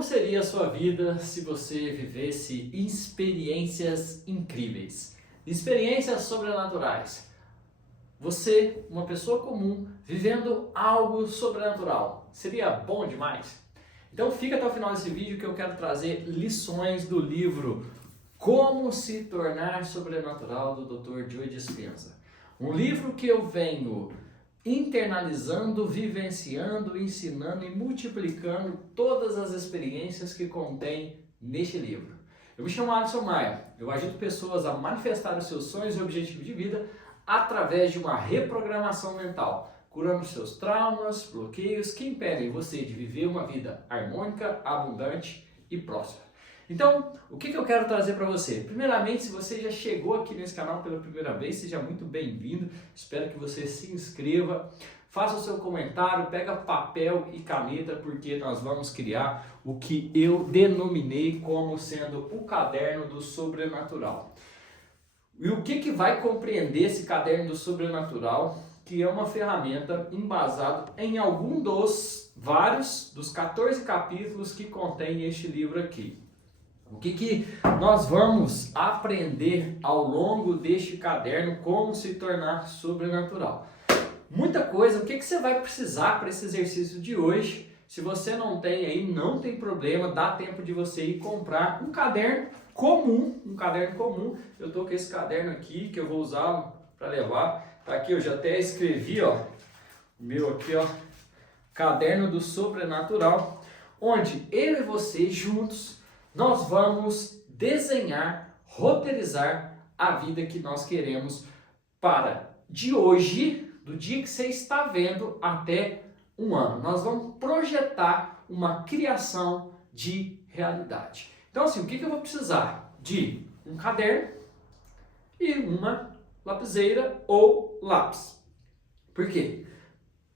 Como seria a sua vida se você vivesse experiências incríveis? Experiências sobrenaturais. Você, uma pessoa comum, vivendo algo sobrenatural. Seria bom demais? Então fica até o final desse vídeo que eu quero trazer lições do livro Como se tornar sobrenatural do Dr. Joe Dispenza. Um livro que eu venho internalizando, vivenciando, ensinando e multiplicando todas as experiências que contém neste livro. Eu me chamo Alisson Maia, eu ajudo pessoas a manifestar os seus sonhos e objetivos de vida através de uma reprogramação mental, curando seus traumas, bloqueios que impedem você de viver uma vida harmônica, abundante e próspera. Então, o que eu quero trazer para você? Primeiramente, se você já chegou aqui nesse canal pela primeira vez, seja muito bem-vindo. Espero que você se inscreva, faça o seu comentário, pega papel e caneta, porque nós vamos criar o que eu denominei como sendo o caderno do sobrenatural. E o que vai compreender esse caderno do sobrenatural? Que é uma ferramenta embasada em algum dos vários, dos 14 capítulos que contém este livro aqui. O que nós vamos aprender ao longo deste caderno, como se tornar sobrenatural? Muita coisa. O que você vai precisar para esse exercício de hoje? Se você não tem aí, não tem problema, dá tempo de você ir comprar um caderno comum, Eu estou com esse caderno aqui, que eu vou usar para levar. Tá aqui, eu já até escrevi, ó, o meu aqui, ó, Caderno do Sobrenatural, onde eu e você juntos nós vamos desenhar, roteirizar a vida que nós queremos para de hoje, do dia que você está vendo, até um ano. Nós vamos projetar uma criação de realidade. Então assim, o que eu vou precisar? De um caderno e uma lapiseira ou lápis. Por quê?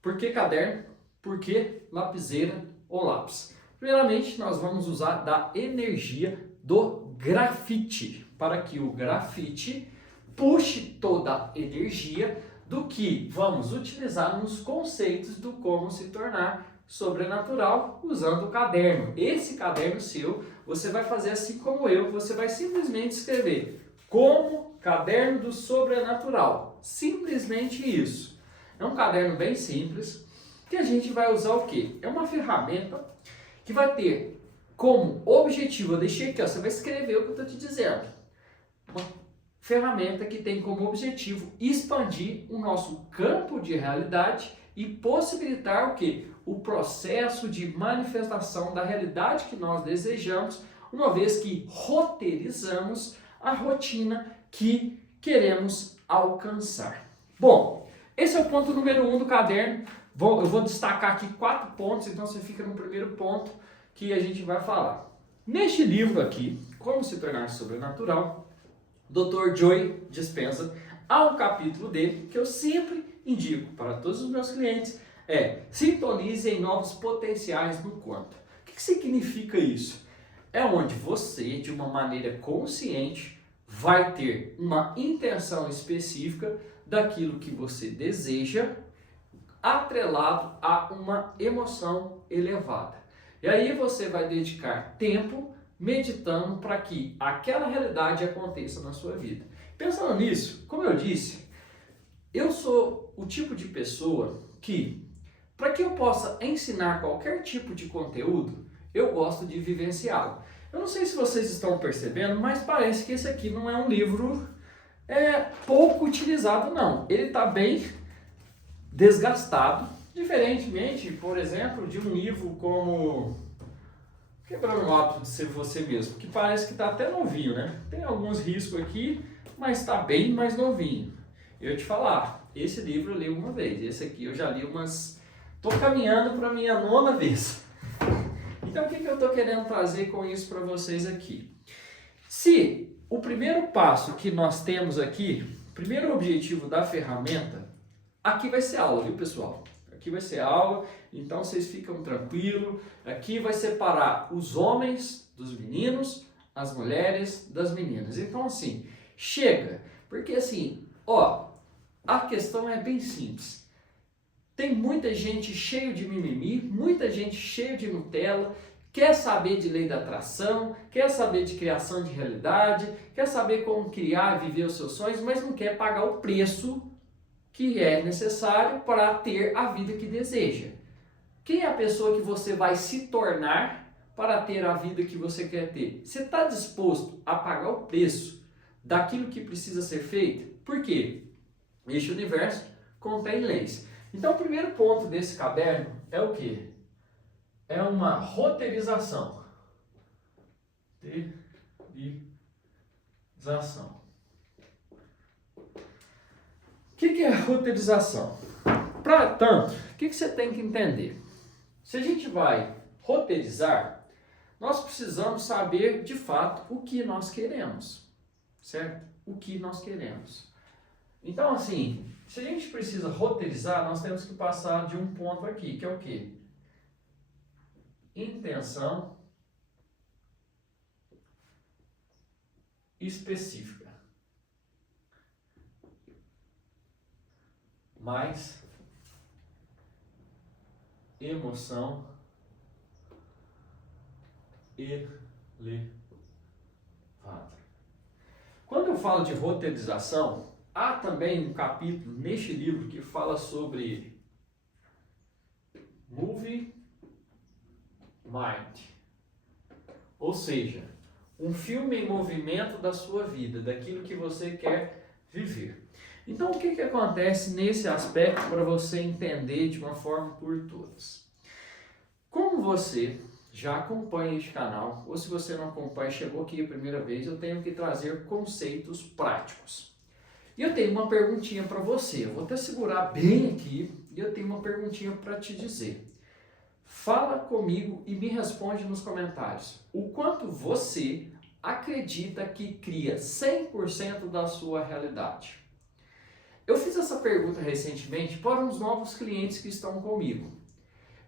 Por que caderno? Por que lapiseira ou lápis? Primeiramente, nós vamos usar da energia do grafite, para que o grafite puxe toda a energia do que vamos utilizar nos conceitos do como se tornar sobrenatural usando o caderno. Esse caderno seu, você vai fazer assim como eu, você vai simplesmente escrever como caderno do sobrenatural. Simplesmente isso. É um caderno bem simples que a gente vai usar o quê? É uma ferramenta que vai ter como objetivo, eu deixei aqui, ó, você vai escrever o que eu estou te dizendo. Uma ferramenta que tem como objetivo expandir o nosso campo de realidade e possibilitar o quê? O processo de manifestação da realidade que nós desejamos, uma vez que roteirizamos a rotina que queremos alcançar. Bom, esse é o ponto número 1 do caderno. Eu vou destacar aqui 4 pontos, então você fica no primeiro ponto que a gente vai falar. Neste livro aqui, Como se tornar sobrenatural, Dr. Joe Dispenza, há um capítulo dele que eu sempre indico para todos os meus clientes, sintonize em novos potenciais no quanto. O que significa isso? É onde você, de uma maneira consciente, vai ter uma intenção específica daquilo que você deseja, atrelado a uma emoção elevada. E aí você vai dedicar tempo meditando para que aquela realidade aconteça na sua vida. Pensando nisso, como eu disse, eu sou o tipo de pessoa que, para que eu possa ensinar qualquer tipo de conteúdo, eu gosto de vivenciá-lo. Eu não sei se vocês estão percebendo, mas parece que esse aqui não é um livro pouco utilizado, não. Ele está bem desgastado, diferentemente, por exemplo, de um livro como Quebrando o Hábito de Ser Você Mesmo, que parece que está até novinho, né? Tem alguns riscos aqui, mas está bem mais novinho. Eu ia te falar, esse livro eu li uma vez, esse aqui eu já li umas... Estou caminhando para a minha 9ª vez. Então o que eu estou querendo trazer com isso para vocês aqui? Se o primeiro passo que nós temos aqui, o primeiro objetivo da ferramenta, aqui vai ser aula, viu pessoal? Aqui vai ser aula, então vocês ficam tranquilos. Aqui vai separar os homens dos meninos, as mulheres das meninas. Então assim, chega, porque assim, ó, a questão é bem simples. Tem muita gente cheio de mimimi, muita gente cheia de Nutella, quer saber de lei da atração, quer saber de criação de realidade, quer saber como criar e viver os seus sonhos, mas não quer pagar o preço que é necessário para ter a vida que deseja. Quem é a pessoa que você vai se tornar para ter a vida que você quer ter? Você está disposto a pagar o preço daquilo que precisa ser feito? Por quê? Este universo contém leis. Então, o primeiro ponto desse caderno é o quê? É uma roteirização. Roteirização. O que é roteirização? Para tanto, o que você tem que entender? Se a gente vai roteirizar, nós precisamos saber de fato o que nós queremos, certo? O que nós queremos. Então, assim, se a gente precisa roteirizar, nós temos que passar de um ponto aqui, que é o quê? Intenção específica. Mais emoção elevada. Quando eu falo de roteirização, há também um capítulo neste livro que fala sobre Movie Mind, ou seja, um filme em movimento da sua vida, daquilo que você quer viver. Então, o que acontece nesse aspecto para você entender de uma forma por todas? Como você já acompanha este canal, ou se você não acompanha, chegou aqui a primeira vez, eu tenho que trazer conceitos práticos. E eu tenho uma perguntinha para você, eu vou até segurar bem aqui, e eu tenho uma perguntinha para te dizer. Fala comigo e me responde nos comentários. O quanto você acredita que cria 100% da sua realidade? Eu fiz essa pergunta recentemente para uns novos clientes que estão comigo.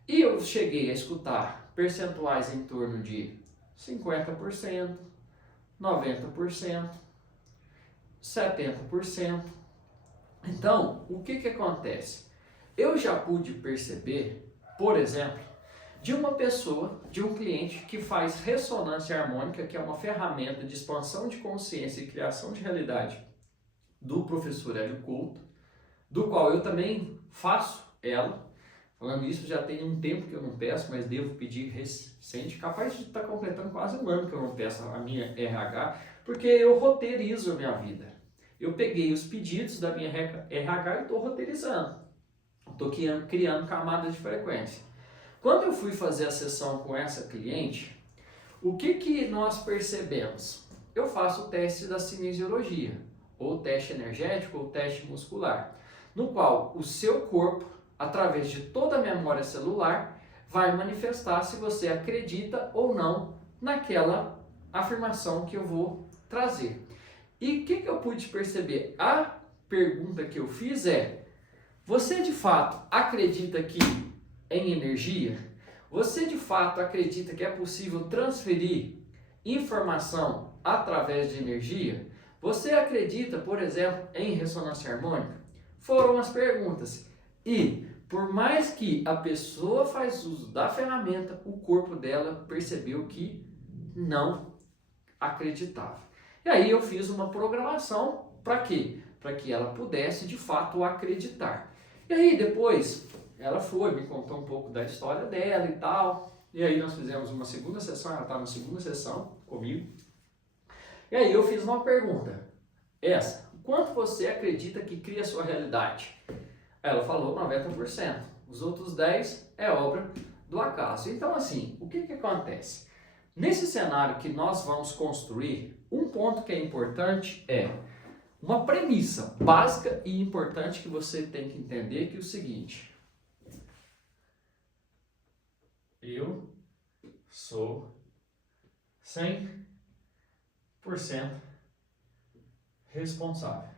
E eu cheguei a escutar percentuais em torno de 50%, 90%, 70%. Então, o que acontece? Eu já pude perceber, por exemplo, de uma pessoa, de um cliente que faz ressonância harmônica, que é uma ferramenta de expansão de consciência e criação de realidade do professor Hélio Couto, do qual eu também faço ela. Falando isso, já tem um tempo que eu não peço, mas devo pedir recente, capaz de estar completando quase um ano que eu não peço a minha RH, porque eu roteirizo a minha vida. Eu peguei os pedidos da minha RH e estou roteirizando. Estou criando camadas de frequência. Quando eu fui fazer a sessão com essa cliente, o que nós percebemos? Eu faço o teste da cinesiologia, ou teste energético, ou teste muscular, no qual o seu corpo, através de toda a memória celular, vai manifestar se você acredita ou não naquela afirmação que eu vou trazer. E o que eu pude perceber? A pergunta que eu fiz é: você de fato acredita que em energia? Você de fato acredita que é possível transferir informação através de energia? Você acredita, por exemplo, em ressonância harmônica? Foram as perguntas. E por mais que a pessoa faz uso da ferramenta, o corpo dela percebeu que não acreditava. E aí eu fiz uma programação para quê? Para que ela pudesse de fato acreditar. E aí depois ela foi, me contou um pouco da história dela e tal. E aí nós fizemos uma segunda sessão, ela estava na segunda sessão comigo. E aí eu fiz uma pergunta. Essa, quanto você acredita que cria a sua realidade? Ela falou 90%. Os outros 10% é obra do acaso. Então assim, o que acontece? Nesse cenário que nós vamos construir, um ponto que é importante é uma premissa básica e importante que você tem que entender, que é o seguinte: eu sou 100% responsável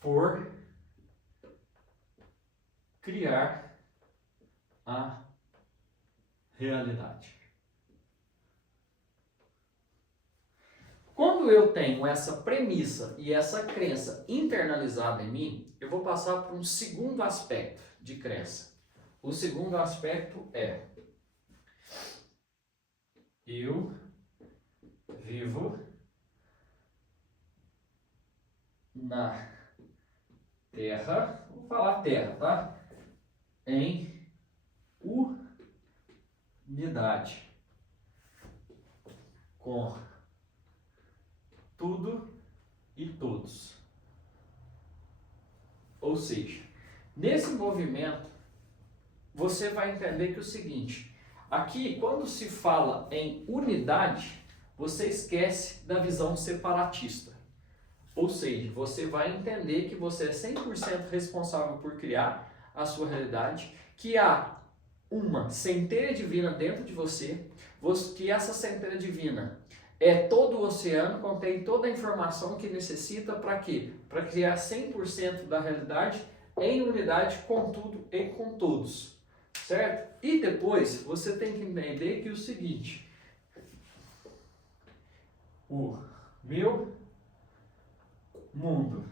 por criar a realidade. Quando eu tenho essa premissa e essa crença internalizada em mim, eu vou passar para um segundo aspecto de crença. O segundo aspecto é: eu vivo na Terra, vou falar Terra, tá? Em unidade com tudo e todos. Ou seja, nesse movimento, você vai entender que é o seguinte: aqui, quando se fala em unidade, você esquece da visão separatista. Ou seja, você vai entender que você é 100% responsável por criar a sua realidade, que há uma centelha divina dentro de você, que essa centelha divina é todo o oceano, contém toda a informação que necessita para quê? Para criar 100% da realidade em unidade com tudo e com todos, certo? E depois você tem que entender que é o seguinte: o meu mundo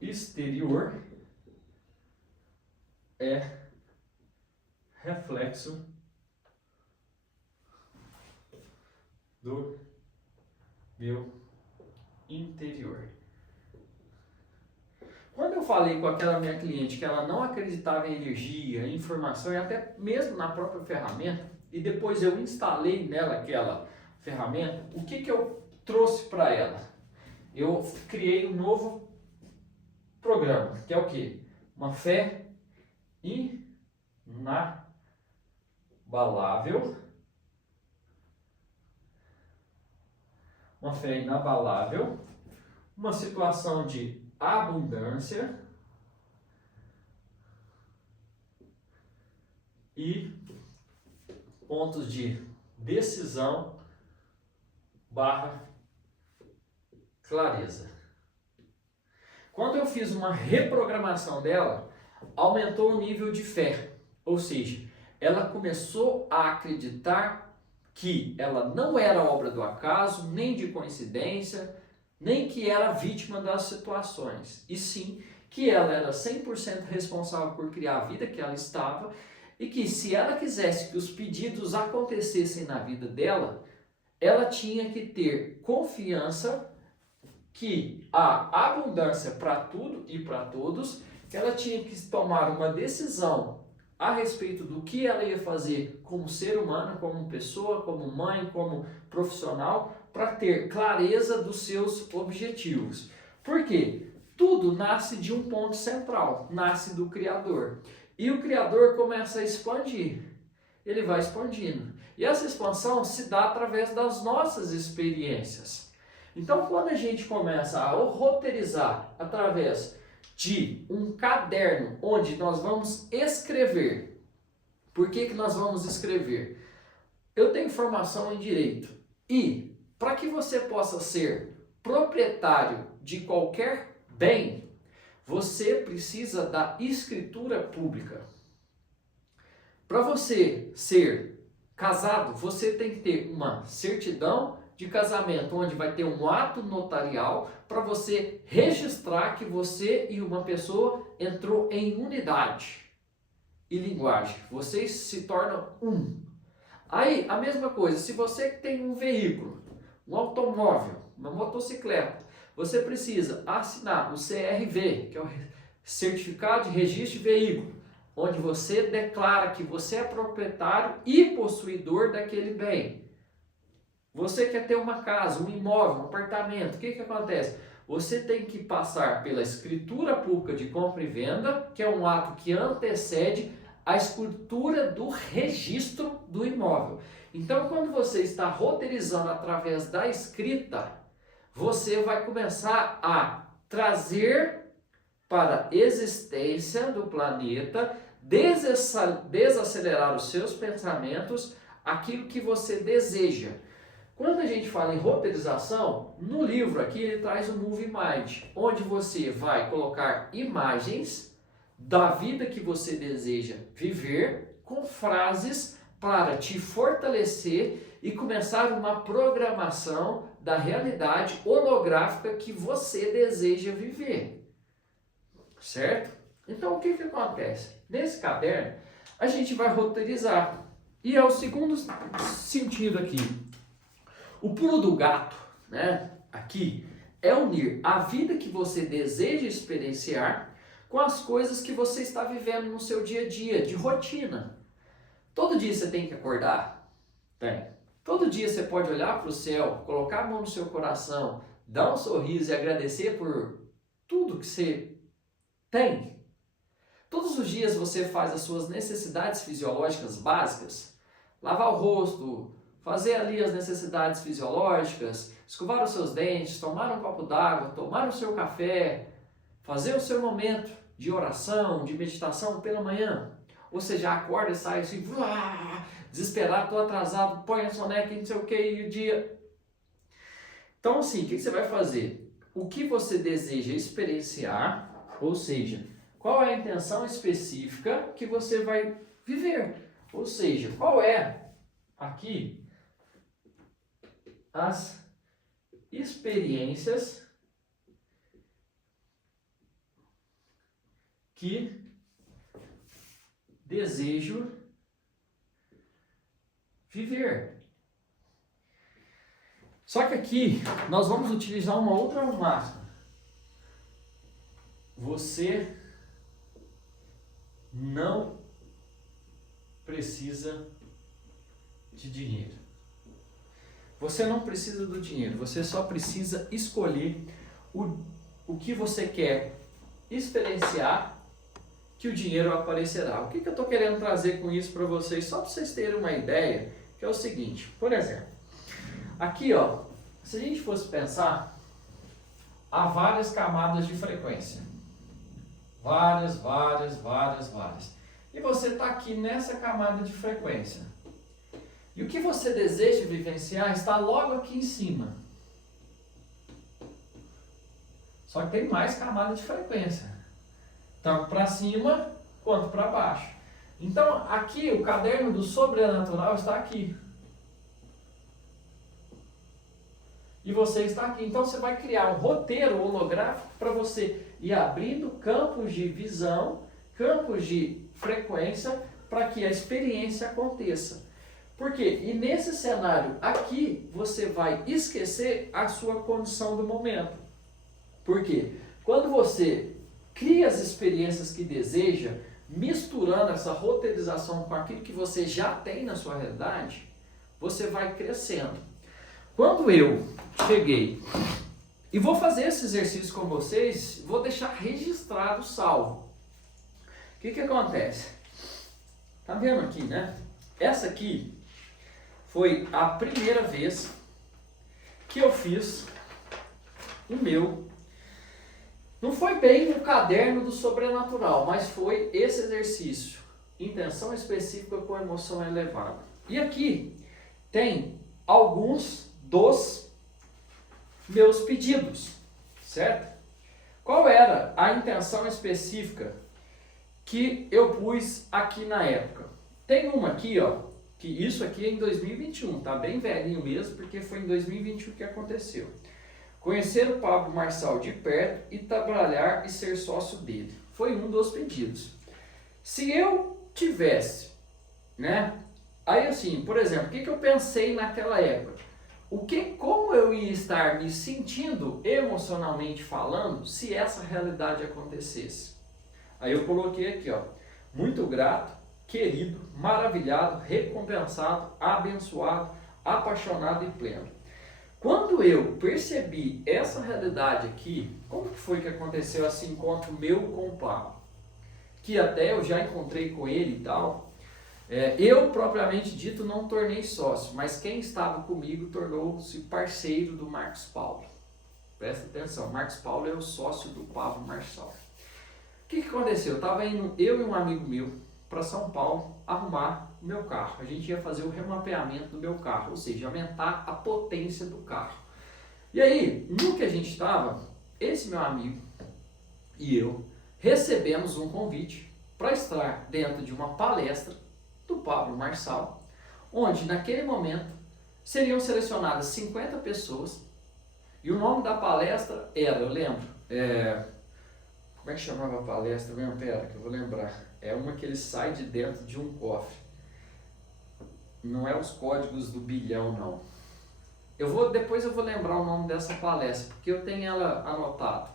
exterior é reflexo do meu interior. Quando eu falei com aquela minha cliente que ela não acreditava em energia, em informação e até mesmo na própria ferramenta, e depois eu instalei nela aquela ferramenta, o que eu trouxe para ela? Eu criei um novo programa, que é o quê? Uma fé inabalável. Uma fé inabalável. Uma situação de abundância e pontos de decisão barra clareza. Quando eu fiz uma reprogramação dela, aumentou o nível de fé, ou seja, ela começou a acreditar que ela não era obra do acaso, nem de coincidência, nem que era vítima das situações, e sim que ela era 100% responsável por criar a vida que ela estava, e que se ela quisesse que os pedidos acontecessem na vida dela, ela tinha que ter confiança que há abundância para tudo e para todos, que ela tinha que tomar uma decisão a respeito do que ela ia fazer como ser humano, como pessoa, como mãe, como profissional, para ter clareza dos seus objetivos. Por quê? Tudo nasce de um ponto central, nasce do Criador. E o Criador começa a expandir. Ele vai expandindo. E essa expansão se dá através das nossas experiências. Então, quando a gente começa a roteirizar através de um caderno onde nós vamos escrever. Por que nós vamos escrever? Eu tenho formação em direito e para que você possa ser proprietário de qualquer bem, você precisa da escritura pública. Para você ser casado, você tem que ter uma certidão de casamento, onde vai ter um ato notarial para você registrar que você e uma pessoa entrou em unidade e linguagem. Vocês se tornam um. Aí, a mesma coisa, se você tem um veículo, um automóvel, uma motocicleta, você precisa assinar o CRV, que é o Certificado de Registro de Veículo, onde você declara que você é proprietário e possuidor daquele bem. Você quer ter uma casa, um imóvel, um apartamento, o que acontece? Você tem que passar pela escritura pública de compra e venda, que é um ato que antecede a escritura do registro do imóvel. Então, quando você está roteirizando através da escrita, você vai começar a trazer para a existência do planeta, desacelerar os seus pensamentos, aquilo que você deseja. Quando a gente fala em roteirização, no livro aqui ele traz o Movie Mind, onde você vai colocar imagens da vida que você deseja viver com frases para te fortalecer e começar uma programação da realidade holográfica que você deseja viver. Certo? Então o que acontece? Nesse caderno, a gente vai roteirizar. E é o segundo sentido aqui. O pulo do gato, né, aqui, é unir a vida que você deseja experienciar com as coisas que você está vivendo no seu dia a dia, de rotina. Todo dia você tem que acordar? Tem. Todo dia você pode olhar para o céu, colocar a mão no seu coração, dar um sorriso e agradecer por tudo que você tem. Todos os dias você faz as suas necessidades fisiológicas básicas, lavar o rosto, fazer ali as necessidades fisiológicas, escovar os seus dentes, tomar um copo d'água, tomar o seu café, fazer o seu momento de oração, de meditação pela manhã. Ou seja, acorda e sai assim, desesperado, estou atrasado, põe a soneca, não sei o que, e o dia... Então assim, o que você vai fazer? O que você deseja experienciar, ou seja, qual é a intenção específica que você vai viver? Ou seja, qual é aqui as experiências que desejo viver. Só que aqui nós vamos utilizar uma outra máxima. Você não precisa de dinheiro. Você não precisa do dinheiro, você só precisa escolher o que você quer experienciar, que o dinheiro aparecerá. O que eu estou querendo trazer com isso para vocês? Só para vocês terem uma ideia, que é o seguinte, por exemplo, aqui ó, se a gente fosse pensar, há várias camadas de frequência. Várias. E você está aqui nessa camada de frequência. E o que você deseja vivenciar está logo aqui em cima. Só que tem mais camada de frequência. Tanto para cima quanto para baixo. Então aqui o caderno do sobrenatural está aqui. E você está aqui. Então você vai criar um roteiro holográfico para você ir abrindo campos de visão, campos de frequência, para que a experiência aconteça. Por quê? E nesse cenário aqui, você vai esquecer a sua condição do momento. Por quê? Quando você cria as experiências que deseja, misturando essa roteirização com aquilo que você já tem na sua realidade, você vai crescendo. Quando eu cheguei e vou fazer esse exercício com vocês, vou deixar registrado, salvo. O que acontece? Tá vendo aqui, né? Essa aqui foi a primeira vez que eu fiz o meu. Não foi bem o caderno do sobrenatural, mas foi esse exercício. Intenção específica com emoção elevada. E aqui tem alguns dos meus pedidos, certo? Qual era a intenção específica que eu pus aqui na época? Tem uma aqui, ó, que isso aqui é em 2021, tá bem velhinho mesmo, porque foi em 2021 que aconteceu. Conhecer o Pablo Marçal de perto e trabalhar e ser sócio dele. Foi um dos pedidos. Se eu tivesse, né? Aí assim, por exemplo, o que eu pensei naquela época? Como eu ia estar me sentindo emocionalmente falando se essa realidade acontecesse? Aí eu coloquei aqui, ó, muito grato, querido, maravilhado, recompensado, abençoado, apaixonado e pleno. Quando eu percebi essa realidade aqui, como que foi que aconteceu esse encontro meu com o Pablo? Que até eu já encontrei com ele e tal. Eu, propriamente dito, não tornei sócio, mas quem estava comigo tornou-se parceiro do Marcos Paulo. Presta atenção, Marcos Paulo é o sócio do Pablo Marçal. O que aconteceu? Estava indo eu e um amigo meu para São Paulo arrumar o meu carro. A gente ia fazer o remapeamento do meu carro, ou seja, aumentar a potência do carro. E aí, no que a gente estava, esse meu amigo e eu recebemos um convite para estar dentro de uma palestra do Pablo Marçal, onde naquele momento seriam selecionadas 50 pessoas e o nome da palestra era, eu lembro, como é que chamava a palestra mesmo? Pera, que eu vou lembrar. É uma que ele sai de dentro de um cofre. Não é os códigos do bilhão, não. Depois eu vou lembrar o nome dessa palestra, porque eu tenho ela anotado.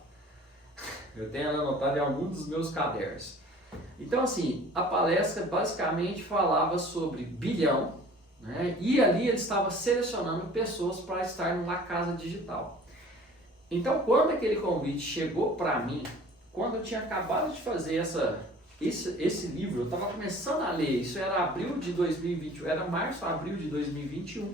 Eu tenho ela anotada em algum dos meus cadernos. Então, assim, a palestra basicamente falava sobre bilhão, né? E ali ele estava selecionando pessoas para estar numa casa digital. Então, quando aquele convite chegou para mim, quando eu tinha acabado de fazer esse livro, eu estava começando a ler, isso era abril de 2021, era março, abril de 2021,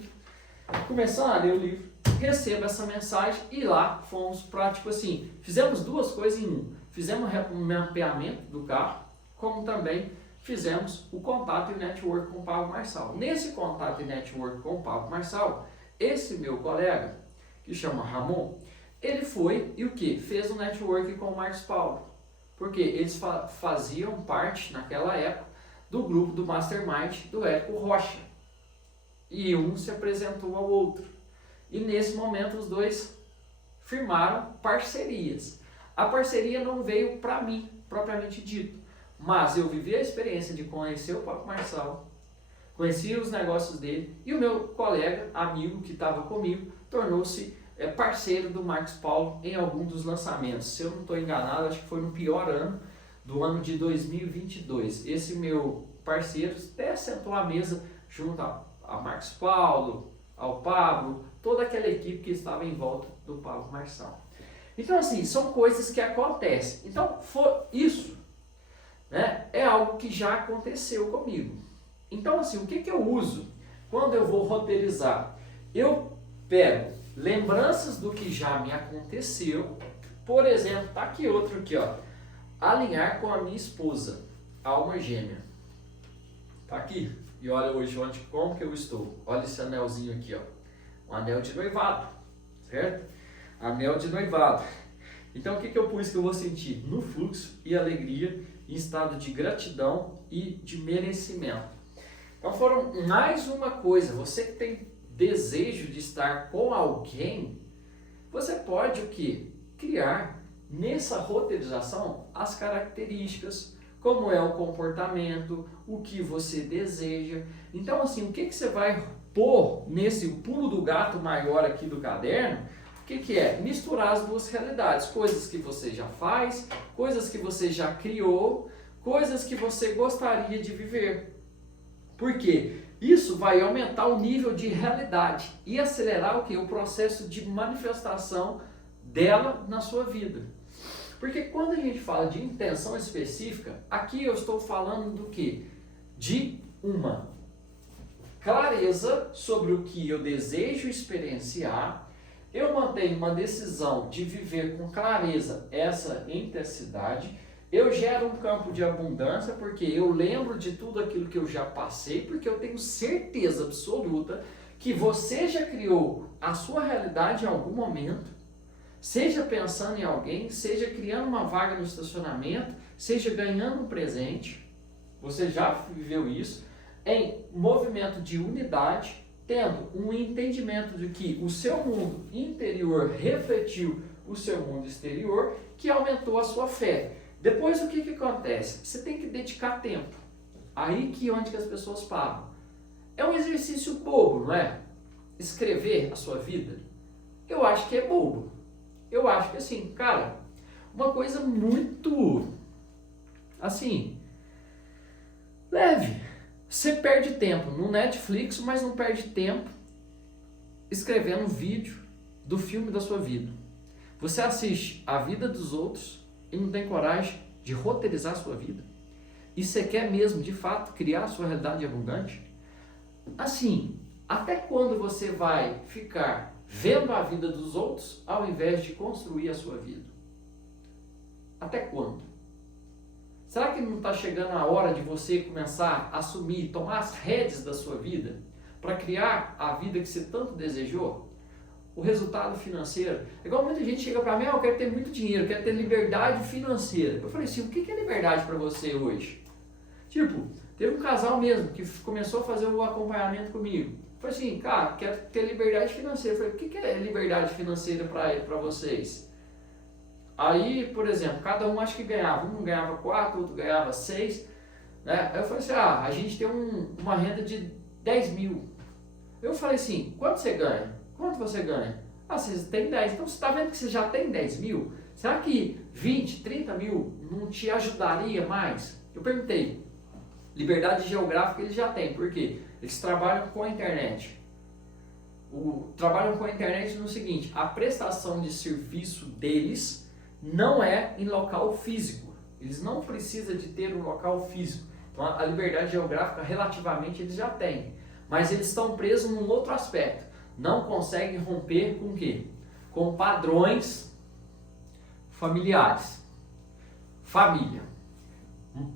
começando a ler o livro, recebo essa mensagem e lá fomos para, tipo assim, fizemos duas coisas em um. Fizemos um mapeamento do carro, como também fizemos o contato e network com o Pablo Marçal. Nesse contato e network com o Pablo Marçal, esse meu colega, que chama Ramon, ele foi e o que? Fez um network com o Marcos Paulo. Porque eles faziam parte, naquela época, do grupo do Mastermind do Érico Rocha. E um se apresentou ao outro. E nesse momento os dois firmaram parcerias. A parceria não veio para mim, propriamente dito. Mas eu vivi a experiência de conhecer o Pablo Marçal, conheci os negócios dele, e o meu colega, amigo que estava comigo, tornou-se parceiro do Marcos Paulo em algum dos lançamentos. Se eu não estou enganado, acho que foi no pior ano do ano de 2022. Esse meu parceiro até sentou à mesa junto a Marcos Paulo, ao Pablo, toda aquela equipe que estava em volta do Pablo Marçal. Então, assim, são coisas que acontecem. Então, isso, né, é algo que já aconteceu comigo. Então, assim, o que eu uso quando eu vou roteirizar? Eu pego lembranças do que já me aconteceu. Por exemplo, tá aqui outro aqui, ó. Alinhar com a minha esposa, alma gêmea. Tá aqui. E olha hoje como que eu estou. Olha esse anelzinho aqui, ó. Um anel de noivado, certo? Anel de noivado. Então, o que eu pus que eu vou sentir? No fluxo e alegria, em estado de gratidão e de merecimento. Então, foram mais uma coisa. Você que tem desejo de estar com alguém, você pode o quê? Criar nessa roteirização as características, como é o comportamento, o que você deseja. Então, assim, o que você vai pôr nesse pulo do gato maior aqui do caderno? O que é? Misturar as duas realidades, coisas que você já faz, coisas que você já criou, coisas que você gostaria de viver. Por quê? Isso vai aumentar o nível de realidade e acelerar o quê? O processo de manifestação dela na sua vida. Porque quando a gente fala de intenção específica, aqui eu estou falando do quê? De uma clareza sobre o que eu desejo experienciar. Eu mantenho uma decisão de viver com clareza essa intensidade. Eu gero um campo de abundância porque eu lembro de tudo aquilo que eu já passei, porque eu tenho certeza absoluta que você já criou a sua realidade em algum momento, seja pensando em alguém, seja criando uma vaga no estacionamento, seja ganhando um presente, você já viveu isso, em movimento de unidade, tendo um entendimento de que o seu mundo interior refletiu o seu mundo exterior, que aumentou a sua fé. Depois o que acontece? Você tem que dedicar tempo. Aí que onde que as pessoas param. É um exercício bobo, não é? Escrever a sua vida. Eu acho que é bobo. Eu acho que assim, cara, uma coisa muito, assim, leve. Você perde tempo no Netflix, mas não perde tempo escrevendo um vídeo do filme da sua vida. Você assiste a vida dos outros e não tem coragem de roteirizar a sua vida? E você quer mesmo, de fato, criar a sua realidade abundante? Assim, até quando você vai ficar vendo a vida dos outros ao invés de construir a sua vida? Até quando? Será que não está chegando a hora de você começar a assumir, tomar as rédeas da sua vida para criar a vida que você tanto desejou? O resultado financeiro. É igual muita gente chega para mim, eu quero ter muito dinheiro, eu quero ter liberdade financeira. Eu falei assim, o que é liberdade para você hoje? Tipo, teve um casal mesmo que começou a fazer o acompanhamento comigo. Eu falei assim, cara, quero ter liberdade financeira. Eu falei, o que é liberdade financeira para vocês? Aí, por exemplo, cada um acho que ganhava. Um ganhava 4, outro ganhava 6. Né? Aí eu falei assim, a gente tem uma renda de 10 mil. Eu falei assim, quanto você ganha? Quanto você ganha? Você tem 10. Então você está vendo que você já tem 10 mil? Será que 20, 30 mil não te ajudaria mais? Eu perguntei. Liberdade geográfica eles já têm, por quê? Eles trabalham com a internet. Trabalham com a internet no seguinte, a prestação de serviço deles não é em local físico. Eles não precisam de ter um local físico. Então a liberdade geográfica relativamente eles já têm. Mas eles estão presos num outro aspecto. Não conseguem romper com o quê? Com padrões familiares. Família.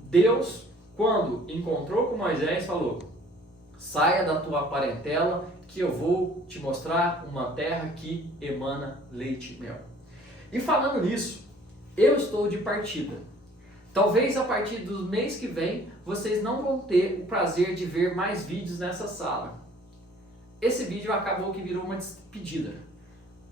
Deus, quando encontrou com Moisés, falou: saia da tua parentela, que eu vou te mostrar uma terra que emana leite e mel. E falando nisso, eu estou de partida. Talvez a partir do mês que vem, vocês não vão ter o prazer de ver mais vídeos nessa sala. Esse vídeo acabou que virou uma despedida.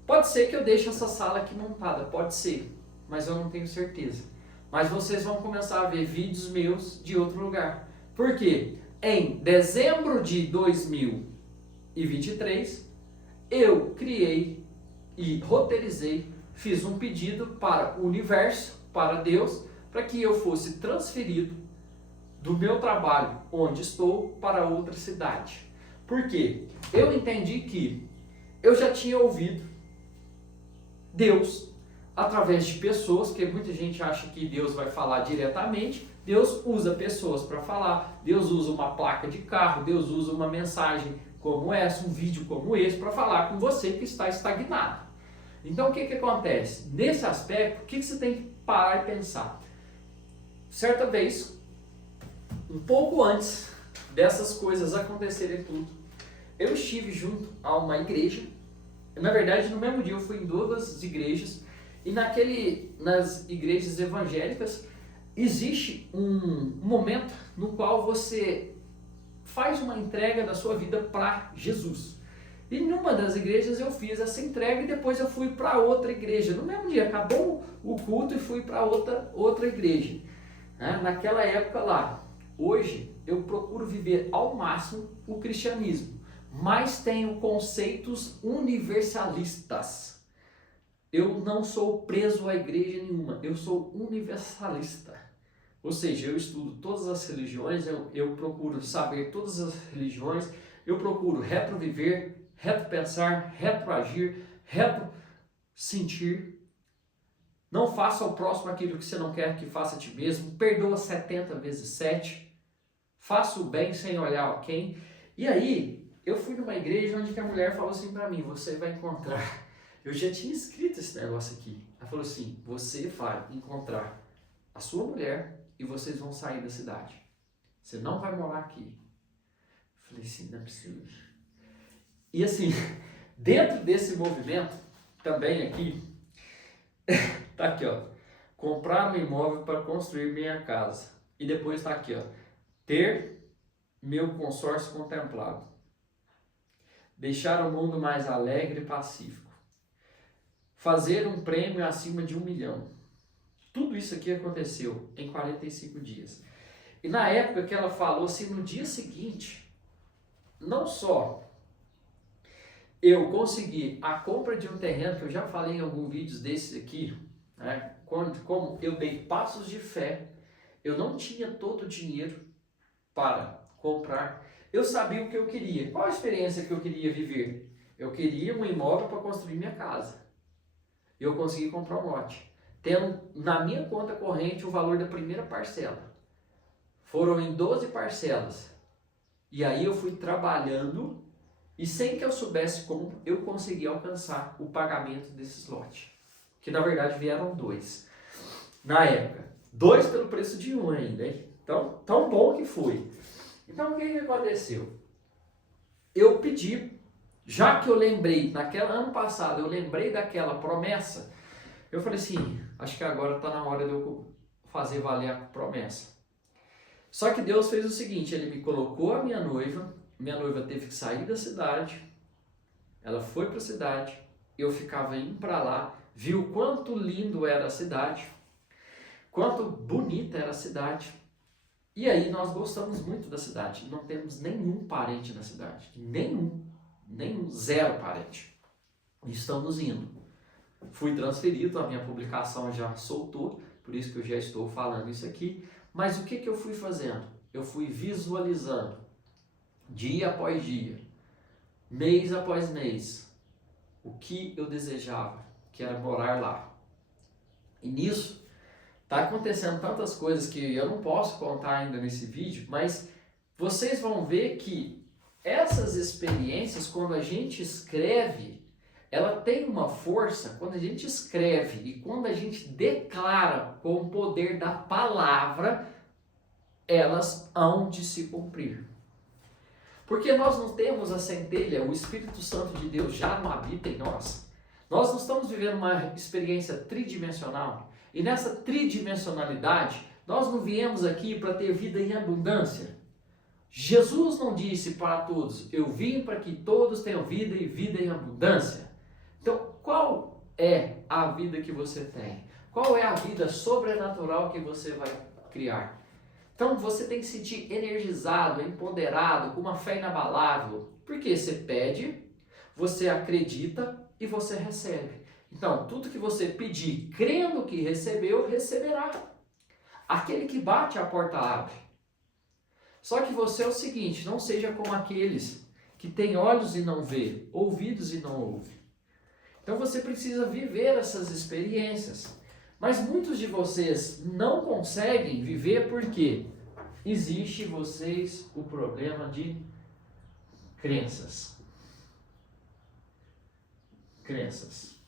Pode ser que eu deixe essa sala aqui montada, pode ser, mas eu não tenho certeza. Mas vocês vão começar a ver vídeos meus de outro lugar. Por quê? Em dezembro de 2023, eu criei e roteirizei, fiz um pedido para o universo, para Deus, para que eu fosse transferido do meu trabalho, onde estou, para outra cidade. Por quê? Eu entendi que eu já tinha ouvido Deus através de pessoas, que muita gente acha que Deus vai falar diretamente. Deus usa pessoas para falar, Deus usa uma placa de carro, Deus usa uma mensagem como essa, um vídeo como esse, para falar com você que está estagnado. Então o que acontece? Nesse aspecto, o que você tem que parar e pensar? Certa vez, um pouco antes dessas coisas acontecerem tudo, eu estive junto a uma igreja. Na verdade, no mesmo dia eu fui em duas igrejas, e nas igrejas evangélicas existe um momento no qual você faz uma entrega da sua vida para Jesus. E numa das igrejas eu fiz essa entrega e depois eu fui para outra igreja. No mesmo dia, acabou o culto e fui para outra igreja. Naquela época lá. Hoje eu procuro viver ao máximo o cristianismo, mas tenho conceitos universalistas. Eu não sou preso a igreja nenhuma, eu sou universalista. Ou seja, eu estudo todas as religiões, eu procuro saber todas as religiões, eu procuro reto viver, reto pensar, reto agir, reto sentir. Não faça ao próximo aquilo que você não quer que faça a ti mesmo. Perdoa 70 vezes 7. Faça o bem sem olhar a quem. E aí, eu fui numa igreja onde a mulher falou assim para mim: você vai encontrar... Eu já tinha escrito esse negócio aqui. Ela falou assim: você vai encontrar a sua mulher e vocês vão sair da cidade. Você não vai morar aqui. Eu falei assim, não é possível. E assim, dentro desse movimento, também aqui, tá aqui, ó. Comprar um imóvel para construir minha casa. E depois tá aqui, ó. Ter meu consórcio contemplado. Deixar o mundo mais alegre e pacífico. Fazer um prêmio acima de 1 milhão. Tudo isso aqui aconteceu em 45 dias. E na época que ela falou assim, no dia seguinte, não só eu consegui a compra de um terreno, que eu já falei em alguns vídeos desses aqui, né, como eu dei passos de fé, eu não tinha todo o dinheiro para comprar, eu sabia o que eu queria. Qual a experiência que eu queria viver? Eu queria um imóvel para construir minha casa. Eu consegui comprar um lote, tendo na minha conta corrente o valor da primeira parcela. Foram em 12 parcelas. E aí eu fui trabalhando e sem que eu soubesse como, eu consegui alcançar o pagamento desses lotes. Que na verdade vieram 2. Na época, 2 pelo preço de 1 ainda, hein? Então, tão bom que foi. Então o que aconteceu? Eu pedi... Já que eu lembrei, ano passado, eu lembrei daquela promessa, eu falei assim, acho que agora está na hora de eu fazer valer a promessa. Só que Deus fez o seguinte, Ele me colocou a minha noiva teve que sair da cidade, ela foi para a cidade, eu ficava indo para lá, viu quanto lindo era a cidade, quanto bonita era a cidade, E aí nós gostamos muito da cidade. Não temos nenhum parente na cidade. Nenhum, zero parente. E estamos indo. Fui transferido, a minha publicação já soltou, por isso que eu já estou falando isso aqui. Mas o que eu fui fazendo? Eu fui visualizando, dia após dia, mês após mês, o que eu desejava, que era morar lá. E nisso, está acontecendo tantas coisas que eu não posso contar ainda nesse vídeo, mas vocês vão ver que essas experiências, quando a gente escreve, ela tem uma força, quando a gente escreve e quando a gente declara com o poder da palavra, elas hão de se cumprir. Porque nós não temos a centelha, o Espírito Santo de Deus já não habita em nós. Nós não estamos vivendo uma experiência tridimensional. E nessa tridimensionalidade, nós não viemos aqui para ter vida em abundância. Jesus não disse para todos, eu vim para que todos tenham vida e vida em abundância. Então, qual é a vida que você tem? Qual é a vida sobrenatural que você vai criar? Então, você tem que se sentir energizado, empoderado, com uma fé inabalável. Porque você pede, você acredita e você recebe. Então, tudo que você pedir, crendo que recebeu, receberá. Aquele que bate, a porta abre. Só que você é o seguinte, não seja como aqueles que têm olhos e não vê, ouvidos e não ouve. Então você precisa viver essas experiências. Mas muitos de vocês não conseguem viver porque existe em vocês o problema de crenças. Crenças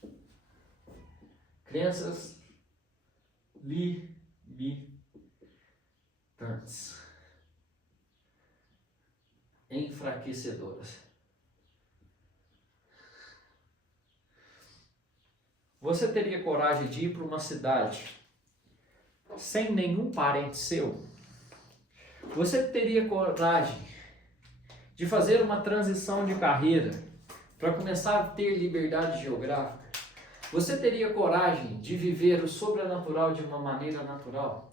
limitantes, enfraquecedoras. Você teria coragem de ir para uma cidade sem nenhum parente seu? Você teria coragem de fazer uma transição de carreira para começar a ter liberdade geográfica? Você teria coragem de viver o sobrenatural de uma maneira natural?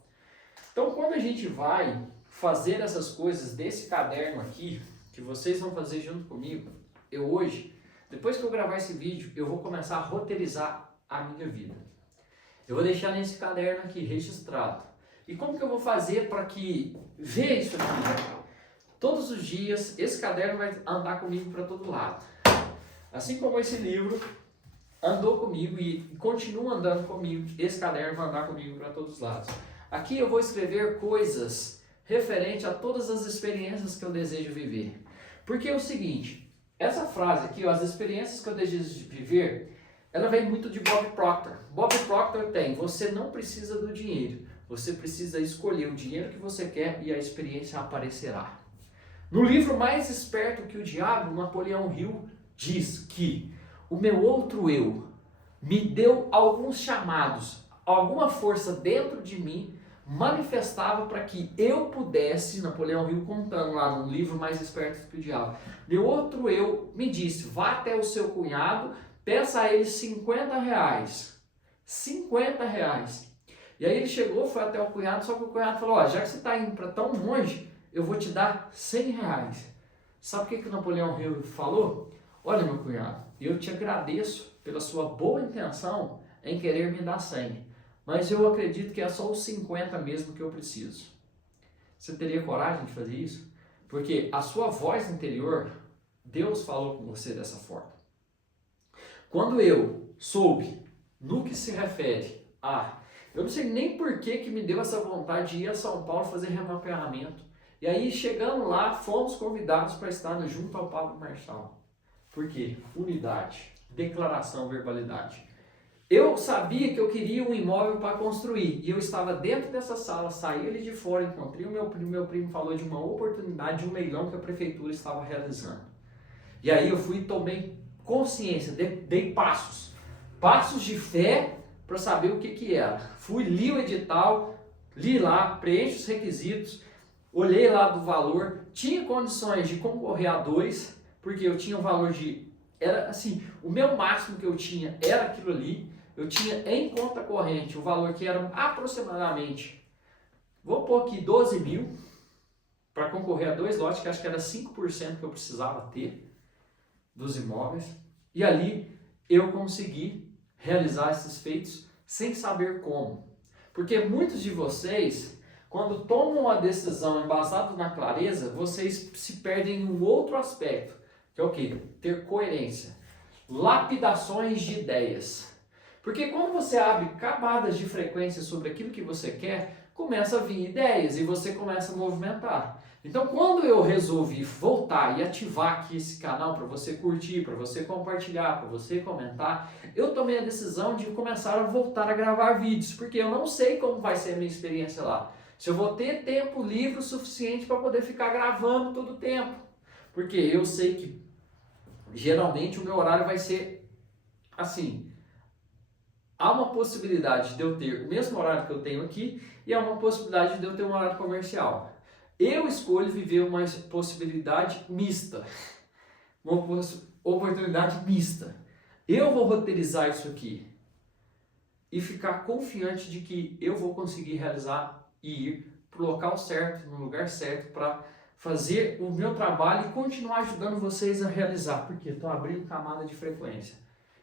Então, quando a gente vai fazer essas coisas desse caderno aqui, que vocês vão fazer junto comigo, eu hoje, depois que eu gravar esse vídeo, eu vou começar a roteirizar a minha vida. Eu vou deixar nesse caderno aqui registrado. E como que eu vou fazer para que ver isso aqui? Todos os dias, esse caderno vai andar comigo para todo lado. Assim como esse livro andou comigo e continua andando comigo, esse caderno vai andar comigo para todos os lados. Aqui eu vou escrever coisas referente a todas as experiências que eu desejo viver. Porque é o seguinte, essa frase aqui, ó, as experiências que eu desejo viver, ela vem muito de Bob Proctor. Bob Proctor tem, você não precisa do dinheiro, você precisa escolher o dinheiro que você quer e a experiência aparecerá. No livro Mais Esperto que o Diabo, Napoleão Hill diz que o meu outro eu me deu alguns chamados, alguma força dentro de mim manifestava para que eu pudesse, Napoleão Hill contando lá no livro Mais Esperto que o Diabo, meu outro eu me disse, vá até o seu cunhado, peça a ele 50 reais. 50 reais. E aí ele chegou, foi até o cunhado, só que o cunhado falou, ó, já que você está indo para tão longe, eu vou te dar 100 reais. Sabe o que o Napoleão Hill falou? Olha, meu cunhado, eu te agradeço pela sua boa intenção em querer me dar 100, mas eu acredito que é só os 50 mesmo que eu preciso. Você teria coragem de fazer isso? Porque a sua voz interior, Deus falou com você dessa forma. Quando eu soube no que se refere a... Eu não sei nem por que me deu essa vontade de ir a São Paulo fazer remapeamento. E aí, chegando lá, fomos convidados para estar junto ao Pablo Marçal. Por quê? Unidade, declaração, verbalidade. Eu sabia que eu queria um imóvel para construir. E eu estava dentro dessa sala, saí ali de fora, encontrei o meu primo. Meu primo falou de uma oportunidade de um leilão que a prefeitura estava realizando. E aí eu fui e tomei consciência, dei passos de fé para saber o que era. Fui, li o edital, li lá, preenchi os requisitos, olhei lá do valor, tinha condições de concorrer a 2, porque eu tinha o valor de, era assim, o meu máximo que eu tinha era aquilo ali, eu tinha em conta corrente o valor que era aproximadamente Vou pôr aqui 12 mil para concorrer a 2 lotes, que acho que era 5% que eu precisava ter dos imóveis. E ali eu consegui realizar esses feitos sem saber como. Porque muitos de vocês, quando tomam uma decisão embasada na clareza, vocês se perdem em um outro aspecto, que é o quê? Ter coerência. Lapidações de ideias. Porque quando você abre camadas de frequência sobre aquilo que você quer, começa a vir ideias e você começa a movimentar. Então, quando eu resolvi voltar e ativar aqui esse canal para você curtir, para você compartilhar, para você comentar, eu tomei a decisão de começar a voltar a gravar vídeos, porque eu não sei como vai ser a minha experiência lá. Se eu vou ter tempo livre o suficiente para poder ficar gravando todo o tempo. Porque eu sei que geralmente o meu horário vai ser assim. Há uma possibilidade de eu ter o mesmo horário que eu tenho aqui e há uma possibilidade de eu ter um horário comercial. Eu escolho viver uma possibilidade mista, uma oportunidade mista. Eu vou roteirizar isso aqui e ficar confiante de que eu vou conseguir realizar e ir para o local certo, no lugar certo, para fazer o meu trabalho e continuar ajudando vocês a realizar, porque estou abrindo camada de frequência.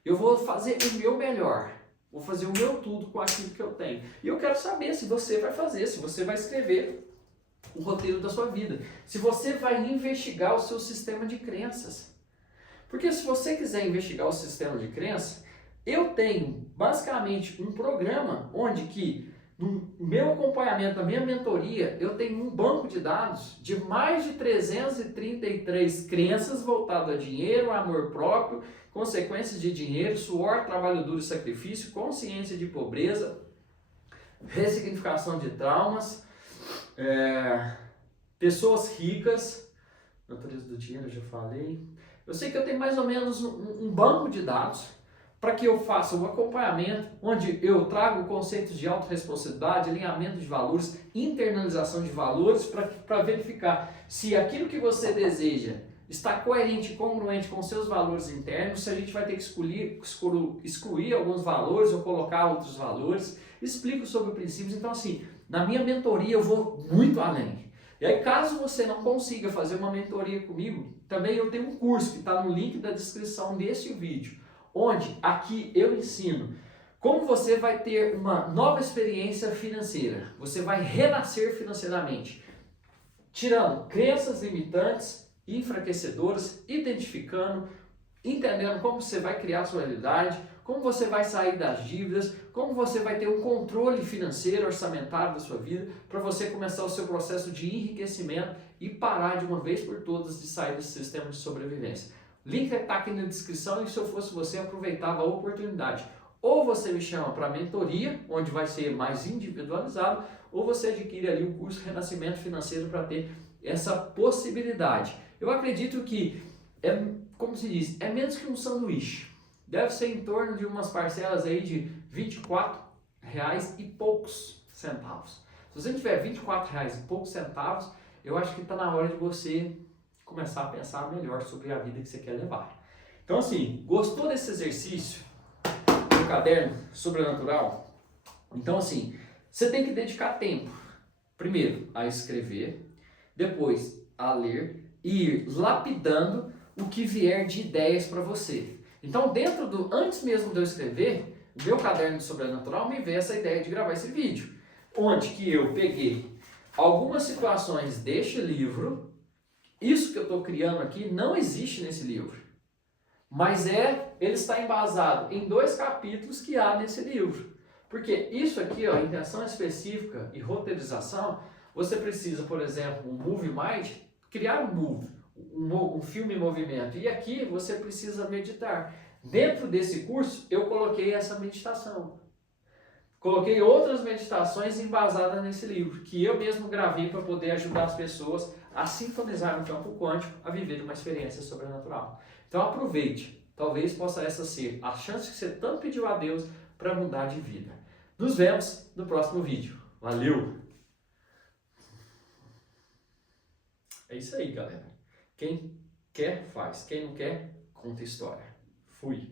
Eu vou fazer o meu melhor. Vou fazer o meu tudo com aquilo que eu tenho. E eu quero saber se você vai fazer, se você vai escrever o roteiro da sua vida. Se você vai investigar o seu sistema de crenças. Porque se você quiser investigar o sistema de crenças, eu tenho basicamente um programa onde que no meu acompanhamento, na minha mentoria, eu tenho um banco de dados de mais de 333 crenças voltadas a dinheiro, amor próprio, consequências de dinheiro, suor, trabalho duro e sacrifício, consciência de pobreza, ressignificação de traumas, pessoas ricas, natureza do dinheiro, eu já falei. Eu sei que eu tenho mais ou menos um banco de dados para que eu faça um acompanhamento onde eu trago conceitos de autorresponsabilidade, alinhamento de valores, internalização de valores para verificar se aquilo que você deseja está coerente e congruente com seus valores internos, se a gente vai ter que excluir alguns valores ou colocar outros valores. Explico sobre princípios. Então, assim, na minha mentoria eu vou muito além. E aí, caso você não consiga fazer uma mentoria comigo, também eu tenho um curso que está no link da descrição deste vídeo, onde aqui eu ensino como você vai ter uma nova experiência financeira. Você vai renascer financeiramente, tirando crenças limitantes, enfraquecedoras, identificando, entendendo como você vai criar a sua realidade, como você vai sair das dívidas, como você vai ter um controle financeiro, orçamentário da sua vida, para você começar o seu processo de enriquecimento e parar de uma vez por todas de sair desse sistema de sobrevivência. Link está aqui na descrição e se eu fosse você, aproveitava a oportunidade. Ou você me chama para a mentoria, onde vai ser mais individualizado, ou você adquire ali o curso Renascimento Financeiro para ter essa possibilidade. Eu acredito que, como se diz, é menos que um sanduíche. Deve ser em torno de umas parcelas aí de R$24 e poucos centavos. Se você tiver R$24 e poucos centavos, eu acho que está na hora de você começar a pensar melhor sobre a vida que você quer levar. Então assim, gostou desse exercício do caderno sobrenatural? Então assim, você tem que dedicar tempo. Primeiro, a escrever, depois a ler e ir lapidando o que vier de ideias para você. Então, antes mesmo de eu escrever, o meu caderno de sobrenatural me veio essa ideia de gravar esse vídeo, onde que eu peguei algumas situações deste livro. Isso que eu estou criando aqui não existe nesse livro, mas ele está embasado em 2 capítulos que há nesse livro. Porque isso aqui, ó, intenção específica e roteirização, você precisa, por exemplo, um Movie Mind, criar um movie, um filme em movimento. E aqui você precisa meditar. Dentro desse curso, eu coloquei essa meditação. Coloquei outras meditações embasadas nesse livro, que eu mesmo gravei para poder ajudar as pessoas a sintonizar no campo quântico, a viver uma experiência sobrenatural. Então aproveite. Talvez possa essa ser a chance que você tanto pediu a Deus para mudar de vida. Nos vemos no próximo vídeo. Valeu! É isso aí, galera. Quem quer, faz. Quem não quer, conta história. Fui!